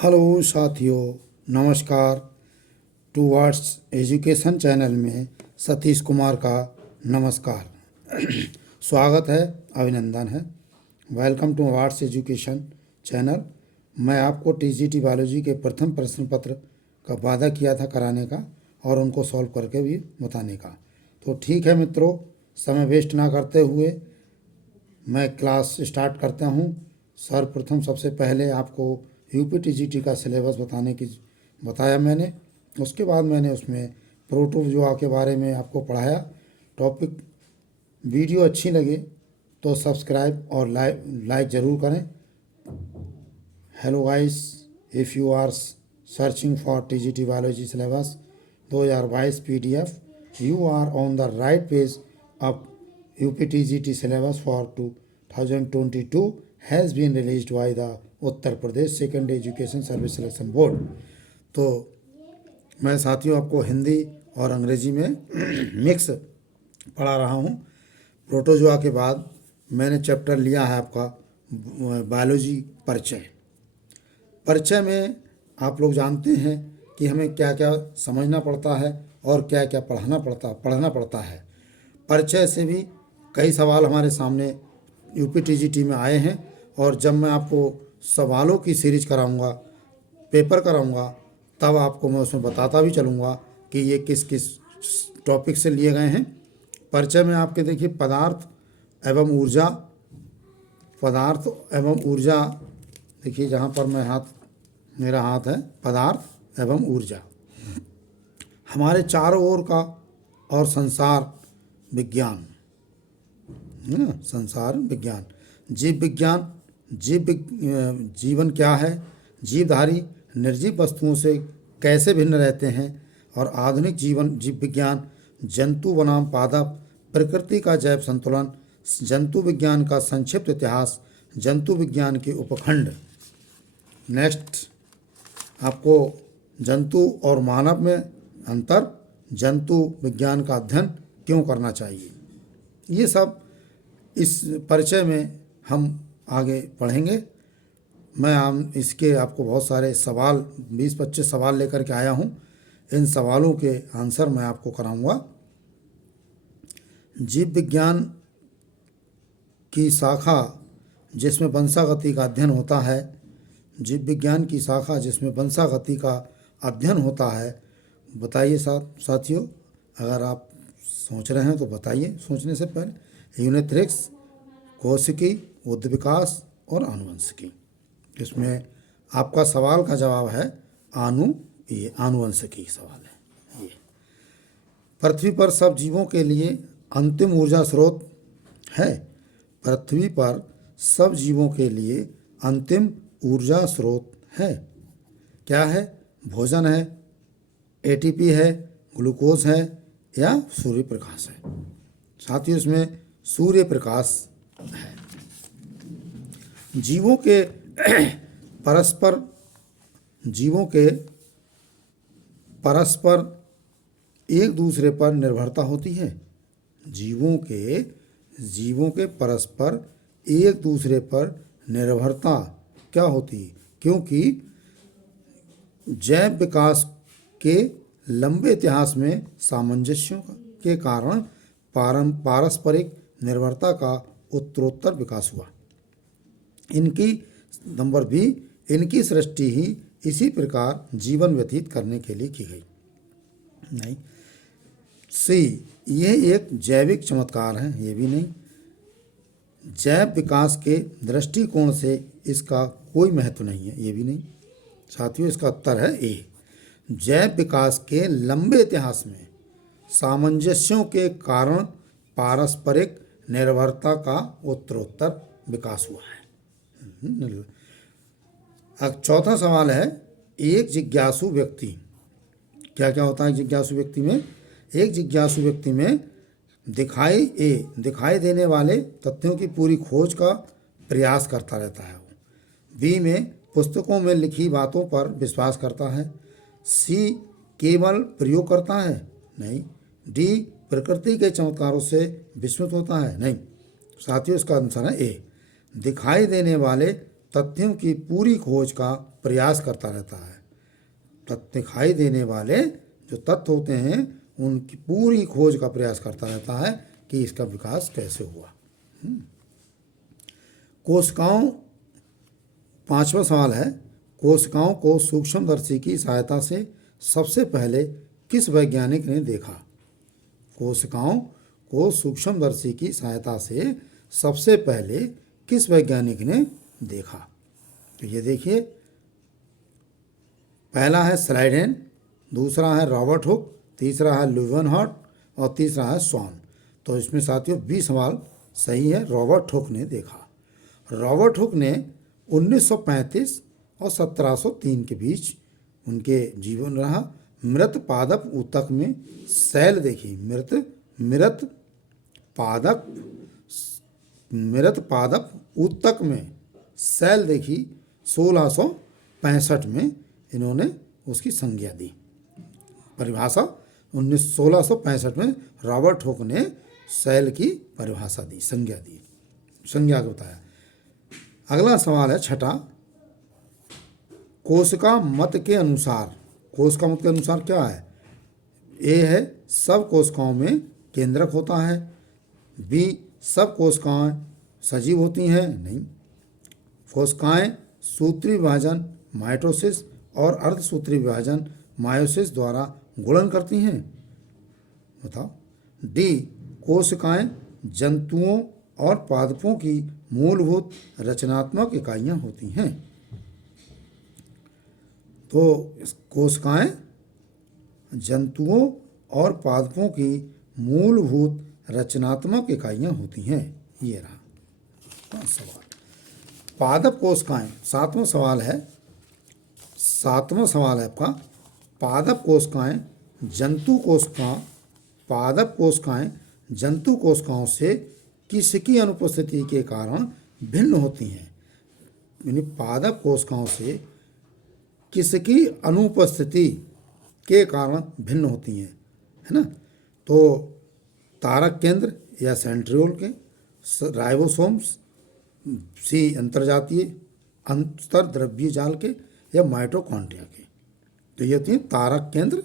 Hello साथियों, नमस्कार। Towards education channel में सतीश कुमार का नमस्कार। स्वागत है, अभिनंदन है। Welcome to towards education channel. मैं आपको टीजीटी बायोलॉजी के प्रथम प्रश्न पत्र का वादा किया था कराने का और उनको सॉल्व करके भी बताने का। तो ठीक है मित्रों, समय वेस्ट ना करते हुए मैं क्लास स्टार्ट करता हूँ। सर्वप्रथम सबसे पहले आपको यूपीटीजीटी का सिलेबस बताया मैंने। उसके बाद मैंने उसमें प्रोटोजोआ के बारे में आपको पढ़ाया। टॉपिक वीडियो अच्छी लगे तो सब्सक्राइब और लाइक ज़रूर करें। Hello guys, if you are searching for TGT biology syllabus 2022 PDF, you are on the right page of UPTGT syllabus for 2022 has been released by the Uttar Pradesh secondary education service selection board. तो मैं साथियों आपको हिंदी और अंग्रेजी में mix पढ़ा रहा हूँ। प्रोटोजोआ के बाद मैंने चैप्टर लिया है आपका बायोलॉजी परिचय। परिचय में आप लोग जानते हैं कि हमें क्या क्या समझना पड़ता है और क्या क्या पढ़ना पड़ता है। परिचय से भी कई सवाल हमारे सामने यूपीटीजीटी में आए हैं और जब मैं आपको सवालों की सीरीज कराऊंगा, पेपर कराऊंगा, तब आपको मैं उसमें बताता भी चलूँगा कि ये किस किस टॉपिक से लिए गए हैं। परिचय में आपके देखिए पदार्थ एवं ऊर्जा देखिए, जहाँ पर मेरा हाथ है, पदार्थ एवं ऊर्जा हमारे चारों ओर का और संसार विज्ञान है ना। संसार विज्ञान, जीवन क्या है, जीवधारी निर्जीव वस्तुओं से कैसे भिन्न रहते हैं और आधुनिक जीव विज्ञान, जंतु बनाम पादप, प्रकृति का जैव संतुलन, जंतु विज्ञान का संक्षिप्त इतिहास, जंतु विज्ञान के उपखंड। नेक्स्ट आपको जंतु और मानव में अंतर, जंतु विज्ञान का अध्ययन क्यों करना चाहिए, ये सब इस परिचय में हम आगे पढ़ेंगे। मैं इसके आपको बहुत सारे सवाल 20-25 सवाल लेकर के आया हूँ। इन सवालों के आंसर मैं आपको कराऊंगा। जीव विज्ञान की शाखा जिसमें वंशागति का अध्ययन होता है, जीव विज्ञान की शाखा जिसमें वंशागति का अध्ययन होता है। बताइए साथियों, अगर आप सोच रहे हैं तो बताइए सोचने से पहले। यूनिथ्रिक्स, कोशिकी, उद्विकास और आनुवंशिकी। इसमें आपका सवाल का जवाब है ये आनुवंशिकी सवाल है। ये पृथ्वी पर सब जीवों के लिए अंतिम ऊर्जा स्रोत है। पृथ्वी पर सब जीवों के लिए अंतिम ऊर्जा स्रोत है। क्या है? भोजन है, एटीपी है, ग्लूकोज है या सूर्य प्रकाश है। साथ ही उसमें सूर्य प्रकाश है। जीवों के परस्पर एक दूसरे पर निर्भरता होती है। जीवों के परस्पर एक दूसरे पर निर्भरता क्या होती है? क्योंकि जैव विकास के लंबे इतिहास में सामंजस्यों के कारण पारस्परिक निर्भरता का उत्तरोत्तर विकास हुआ। नंबर बी, इनकी सृष्टि ही इसी प्रकार जीवन व्यतीत करने के लिए की गई। नहीं। सी, यह एक जैविक चमत्कार है। ये भी नहीं। जैव विकास के दृष्टिकोण से इसका कोई महत्व नहीं है। ये भी नहीं। साथियों, इसका उत्तर है ए। जैव विकास के लंबे इतिहास में सामंजस्यों के कारण पारस्परिक निर्भरता का उत्तरोत्तर विकास हुआ है। अब चौथा सवाल है, एक जिज्ञासु व्यक्ति, क्या क्या होता है जिज्ञासु व्यक्ति में? एक जिज्ञासु व्यक्ति में दिखाई देने वाले तथ्यों की पूरी खोज का प्रयास करता रहता है। बी में पुस्तकों में लिखी बातों पर विश्वास करता है। सी, केवल प्रयोग करता है। नहीं। डी, प्रकृति के चमत्कारों से विस्मित होता है। नहीं। साथियों, इसका आंसर है ए। दिखाई देने वाले तथ्यों की पूरी खोज का प्रयास करता रहता है। तथ्य दिखाई देने वाले जो तथ्य होते हैं उनकी पूरी खोज का प्रयास करता रहता है कि इसका विकास कैसे हुआ। कोशिकाओं, पांचवा सवाल है, कोशिकाओं को सूक्ष्मदर्शी की सहायता से सबसे पहले किस वैज्ञानिक ने देखा? कोशिकाओं को सूक्ष्मदर्शी की सहायता से सबसे पहले किस वैज्ञानिक ने देखा? तो ये देखिए, पहला है स्लाइडेन, दूसरा है रॉबर्ट हुक, तीसरा है ल्यूवेनहॉर्ट और तीसरा है स्वॉन। तो इसमें साथियों 20 सवाल सही है। रॉबर्ट हुक ने देखा। रॉबर्ट हुक ने 1935 और 1703 के बीच उनके जीवन रहा। मृत पादप ऊतक में सेल देखी। मृत पादप ऊतक में सेल देखी। 1665 में इन्होंने उसकी संज्ञा दी। परिभाषा 1665 में रॉबर्ट हुक ने सेल की परिभाषा दी, संज्ञा को बताया। अगला सवाल है छठा, कोशिका मत के अनुसार, कोशिका मत के अनुसार क्या है? ए है सब कोशिकाओं में केंद्रक होता है, बी सब कोशिकाएं सजीव होती हैं, नहीं, कोशिकाएं सूत्री विभाजन माइटोसिस और अर्धसूत्री विभाजन मायोसिस द्वारा गुणन करती हैं, बताओ। डी कोशिकाएं जंतुओं और पादपों की मूलभूत रचनात्मक इकाइयां होती हैं। तो कोशिकाएं जंतुओं और पादपों की मूलभूत रचनात्मक इकाइयां होती हैं। ये रहा सवाल। पादप कोशिकाएं, सातवां सवाल है आपका। पादप कोशिकाएं जंतु कोशिकाओं से किसकी अनुपस्थिति के कारण भिन्न होती हैं? यानी पादप कोशिकाओं से किसकी अनुपस्थिति के कारण भिन्न होती हैं, है ना? तो तारक केंद्र या सेंट्रियोल के, राइबोसोम्स, सी अंतर्जातीय अंतर्द्रव्यीय जाल के, या माइटोकॉन्ड्रिया के। तो ये होती हैं तारक केंद्र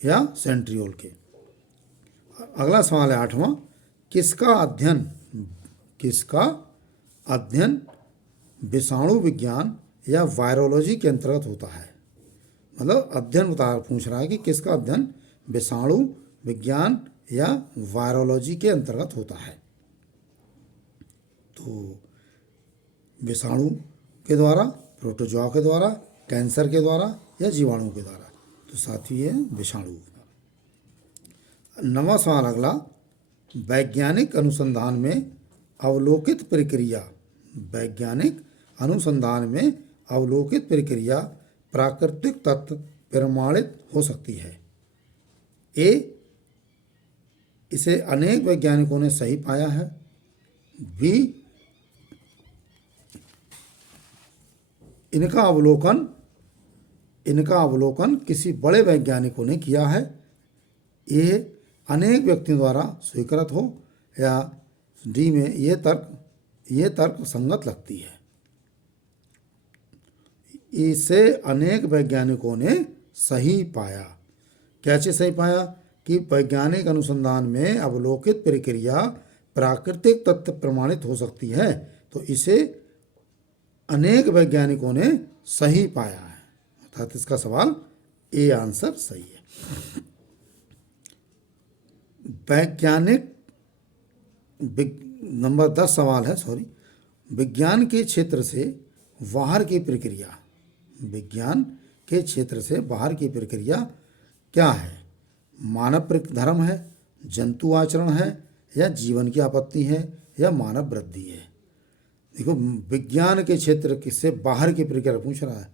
या सेंट्रियोल के। अगला सवाल है आठवां, किसका अध्ययन विषाणु विज्ञान या वायरोलॉजी के अंतर्गत होता है? मतलब अध्ययन पूछ रहा है कि किसका अध्ययन विषाणु विज्ञान या वायरोलॉजी के अंतर्गत होता है। तो विषाणु के द्वारा, प्रोटोजोआ के द्वारा, कैंसर के द्वारा या जीवाणु के द्वारा। तो साथी ये विषाणु। नवां सवाल अगला, वैज्ञानिक अनुसंधान में अवलोकित प्रक्रिया प्राकृतिक तत्व प्रमाणित हो सकती है। ए इसे अनेक वैज्ञानिकों ने सही पाया है, बी इनका अवलोकन किसी बड़े वैज्ञानिकों ने किया है, ये अनेक व्यक्तियों द्वारा स्वीकृत हो, या डी में ये तर्क संगत लगती है। इसे अनेक वैज्ञानिकों ने सही पाया। कैसे सही पाया? कि वैज्ञानिक अनुसंधान में अवलोकित प्रक्रिया प्राकृतिक तत्व प्रमाणित हो सकती है, तो इसे अनेक वैज्ञानिकों ने सही पाया है। अर्थात इसका सवाल ए आंसर सही है। वैज्ञानिक नंबर 10 सवाल है, विज्ञान के क्षेत्र से बाहर की प्रक्रिया क्या है? मानव धर्म है, जंतु आचरण है, या जीवन की आपत्ति है, या मानव वृद्धि है। देखो, विज्ञान के क्षेत्र से बाहर की प्रक्रिया पूछ रहा है।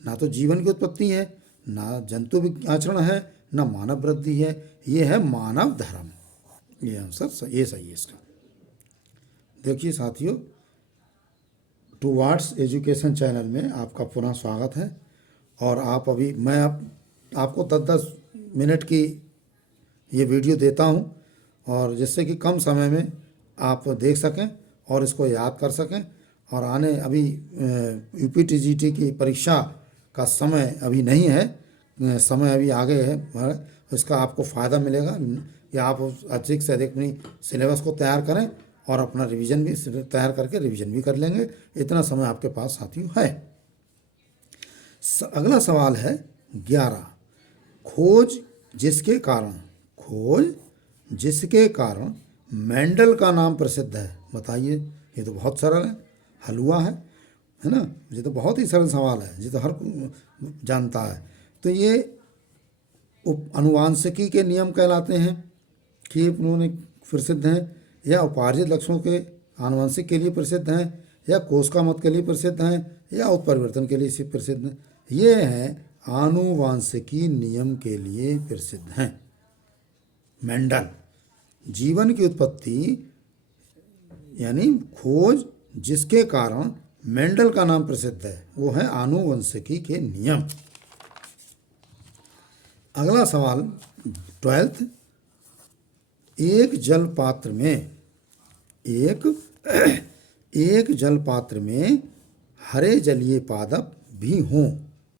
ना तो जीवन की उत्पत्ति है, ना जंतु आचरण है, ना मानव वृद्धि है, ये है मानव धर्म। ये आंसर ये सही है इसका। देखिए साथियों, टूवर्ड्स एजुकेशन चैनल में आपका पुनः स्वागत है। और मैं आपको 10-10 मिनट की ये वीडियो देता हूँ, और जिससे कि कम समय में आप देख सकें और इसको याद कर सकें। और आने अभी यूपीटीजीटी की परीक्षा का समय अभी नहीं है, समय अभी आगे है, इसका आपको फ़ायदा मिलेगा या आप अधिक से अधिक अपनी सिलेबस को तैयार करें और अपना रिवीजन भी तैयार करके रिवीजन भी कर लेंगे। इतना समय आपके पास साथियों है। अगला सवाल है 11, खोज जिसके कारण मेंडल का नाम प्रसिद्ध है। बताइए, ये तो बहुत सरल है, हलवा है ना। ये तो बहुत ही सरल सवाल है, ये तो हर कोई जानता है। तो ये अनुवांशिकी के नियम कहलाते हैं कि उन्होंने प्रसिद्ध हैं, या उपार्जित लक्षणों के आनुवंशिक के लिए प्रसिद्ध हैं, या कोश का मत के लिए प्रसिद्ध हैं, या उत्परिवर्तन के लिए प्रसिद्ध हैं। ये हैं आनुवांशिकी नियम के लिए प्रसिद्ध हैं। मेंडल जीवन की उत्पत्ति यानी खोज जिसके कारण मेंडल का नाम प्रसिद्ध है, वो है आनुवंशिकी के नियम। अगला सवाल 12, एक जल पात्र में हरे जलीय पादप भी हों